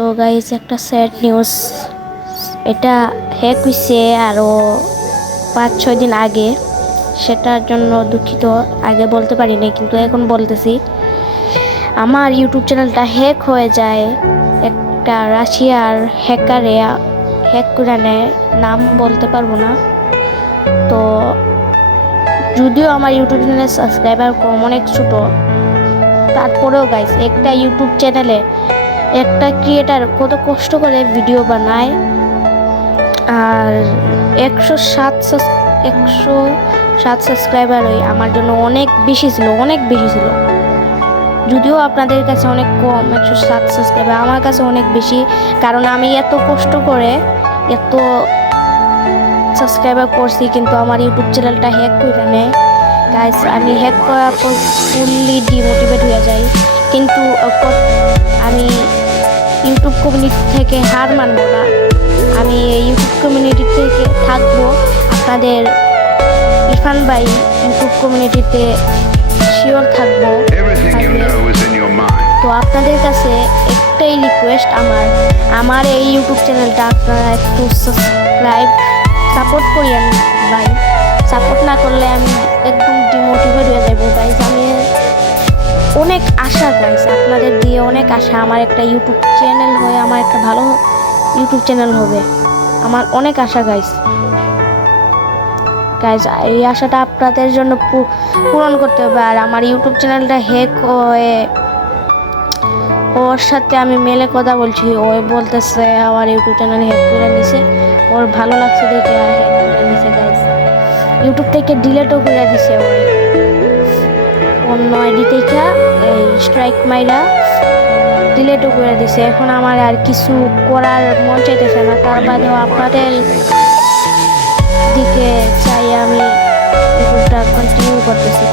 তো গাইজ একটা sad news, এটা হ্যাক হয়েছে আরও 5-6 দিন আগে, সেটার জন্য দুঃখিত। আগে বলতে পারিনি, কিন্তু এখন বলতেছি। আমার ইউটিউব চ্যানেলটা হ্যাক হয়ে যায়, একটা রাশিয়ার হ্যাকারে হ্যাক করে নেয়, নাম বলতে পারবো না। তো যদিও আমার ইউটিউব চ্যানেলের সাবস্ক্রাইবার কম, অনেক ছোটো, তারপরেও গাইস একটা ইউটিউব চ্যানেলে একটা ক্রিয়েটার কত কষ্ট করে ভিডিও বানায়, আর 107 সাবস্ক্রাইবার আমার জন্য অনেক বেশি ছিল, অনেক বেশি ছিল। যদিও আপনাদের কাছে অনেক কম 107 সাবস্ক্রাইবার, আমার কাছে অনেক বেশি, কারণ আমি এত কষ্ট করে এত সাবস্ক্রাইবার করছি, কিন্তু আমার ইউটিউব চ্যানেলটা হ্যাক করে নেয় গাইস। আমি হ্যাক করার পর ফুললি ডিমোটিভেট হয়ে যাই, কিন্তু আমি ইউটিউব কমিউনিটি থেকে হার মানব না। আমি ইউটিউব কমিউনিটি থেকে থাকবো। আপনাদের ইরফান ভাই ইউটিউব কমিউনিটিতে শিওর থাকবো। তো আপনাদের কাছে একটাই রিকোয়েস্ট, আমার এই ইউটিউব চ্যানেলটা আপনারা একটু সাপোর্ট করিয়েন ভাই। সাপোর্ট না করলে আমি একদম ডিমোটিভেট হয়ে যাবো গাইজ। আমি অনেক আশা গাইজ, আপনাদের দিয়ে অনেক আশা আমার একটা ইউটিউব চ্যানেল হয়ে, আমার একটা ভালো ইউটিউব চ্যানেল হবে, আমার অনেক আশা গাইজ। এই আশাটা আপনাদের জন্য পূরণ করতে হবে। আর আমার ইউটিউব চ্যানেলটা হ্যাক হয়ে, ওর সাথে আমি মেলে কথা বলছি, ও বলতেছে আমার ইউটিউব চ্যানেল হ্যাক করে নিছে, ওর ভালো লাগছে দেখে হ্যাক করে নিছে গাইজ। ইউটিউব থেকে ডিলেটও করে দিছে অন্য আইডি থেকে, এই স্ট্রাইক মাইরা ডিলেটও করে দিছে। এখন আমার আর কিছু করার মন চাইতেছে না, তার বাদেও আপনাদের দিকে চাই আমি ইউটিউবটা কন্টিনিউ করতেছি।